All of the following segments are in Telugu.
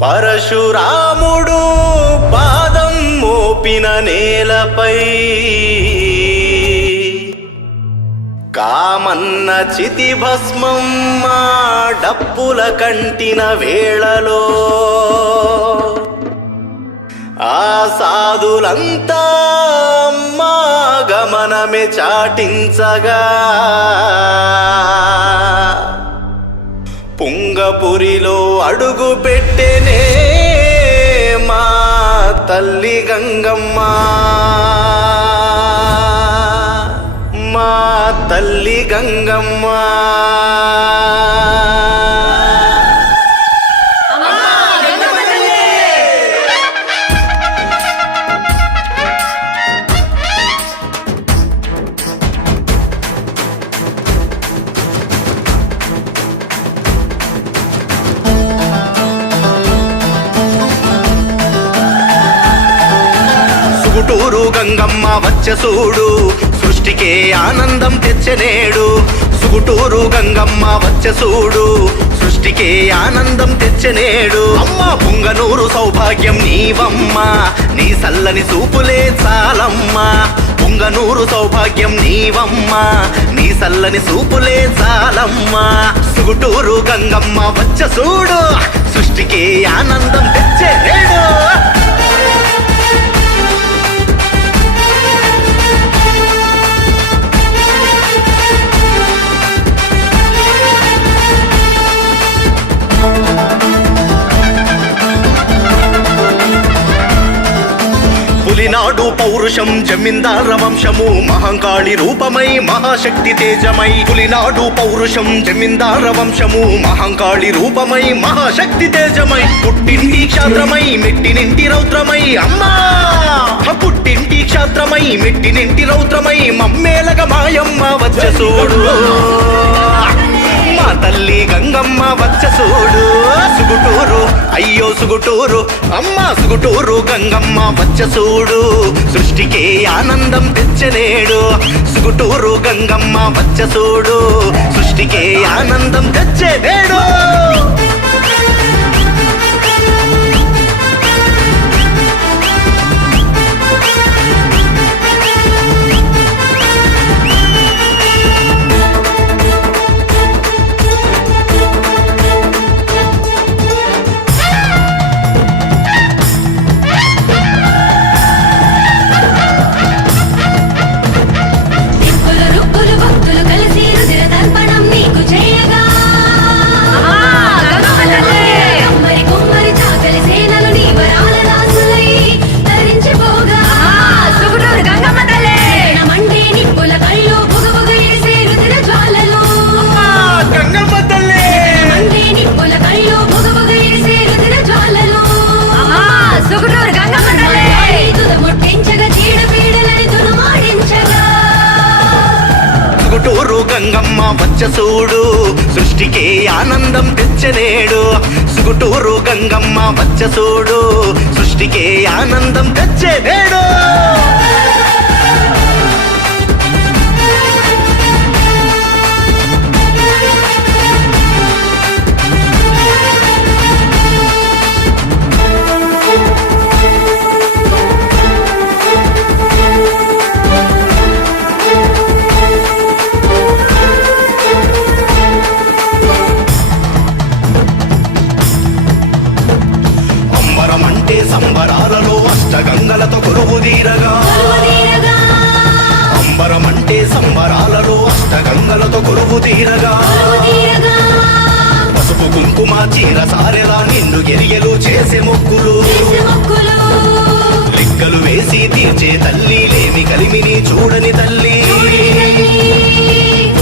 పరశురాముడు పాదం మోపిన నేలపై కామన్న చితి భస్మం మా డప్పుల కంటిన వేళలో ఆ సాధులంతా మా గమనమే చాటించగా పుంగపురిలో అడుగు పెట్టెనే మా తల్లి గంగమ్మ, మా తల్లి గంగమ్మ. సుగుటూరు గంగమ్మ వచ్చె చూడు, సృష్టికే ఆనందం తెచ్చనేడు. సుగుటూరు గంగమ్మ వచ్చె చూడు, సృష్టికే ఆనందం తెచ్చనేడు. అమ్మ పుంగనూరు సౌభాగ్యం నీవమ్మ, నీ సల్లని చూపులే చాలమ్మ. పుంగనూరు సౌభాగ్యం నీవమ్మ, నీ సల్లని చూపులే చాలమ్మ. సుగుటూరు గంగమ్మ వచ్చె చూడు, సృష్టికే ఆనందం తెచ్చనేడు. పులినాడు పౌరుషం జమీందార వంశము, మహంకాళి రూపమై మహాశక్తి తేజమై. పులినాడు పౌరుషం జమీందార వంశము, మహంకాళి రూపమై మహాశక్తి తేజమై. పుట్టింటి క్షాత్రమై మెట్టినింటి రౌద్రమై అమ్మా, పుట్టింటి క్షాత్రమై మెట్టినింటి రౌద్రమై మమ్మేలగ మాయమ్మ వచ్చె చూడు, మా తల్లి గంగమ్మ వచ్చె చూడు. సుగుటూరు అయ్యో సుగుటూరు అమ్మ, సుగుటూరు గంగమ్మ వచ్చె చూడు, సృష్టికే ఆనందం తెచ్చనేడు. సుగుటూరు గంగమ్మ వచ్చె చూడు, సృష్టికే ఆనందం తెచ్చనేడు. సుగుటూరు గంగమ్మ వచ్చె చూడు, సృష్టికే ఆనందం తెచ్చనేడు. సుగుటూరు గంగమ్మ వచ్చె చూడు, సృష్టికే ఆనందం తెచ్చనేడు. సంబరాలలో అష్టగంగలతో కొలువు తీరగా, అంబరమంటే సంబరాలలో అష్టగంగలతో కొలువు తీరగా. పసుపు కుంకుమ చీర సారెలా నిన్ను ఎరియలు చేసే మొక్కులు, లిక్కలు వేసి తీర్చే తల్లి, లేమి కలిమిని చూడని తల్లి.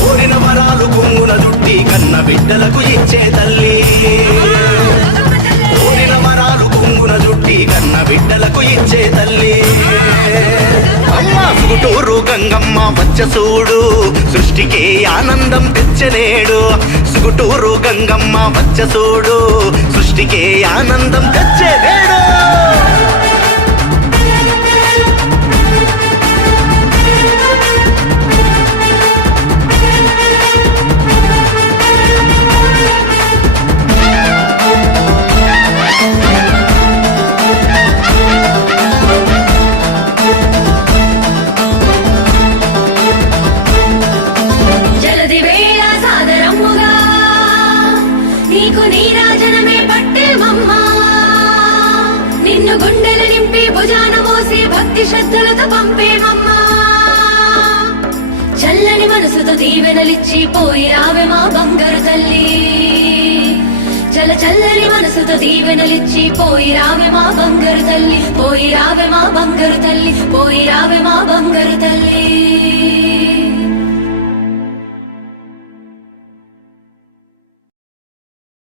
కోరిన వరాలు కొంగున జుట్టి కన్న బిడ్డలకు ఇచ్చే తల్లి, కన్న బిడ్డలకు ఇచ్చే తల్లి. అమ్మ సుగుటూరు గంగమ్మ వచ్చె చూడు, సృష్టికే ఆనందం తెచ్చనేడు. సుగుటూరు గంగమ్మ వచ్చె చూడు, సృష్టికే ఆనందం తెచ్చనేడు. చల్లని మనసుతో దీవెనలిచ్చి పోయి రావే మా బంగారు తల్లి చల్లని మనసుతో దీవెనలిచ్చి పోయి రావే మా బంగారు తల్లి పోయి రావే మా బంగారు తల్లి పోయి రావే మా బంగారు తల్లి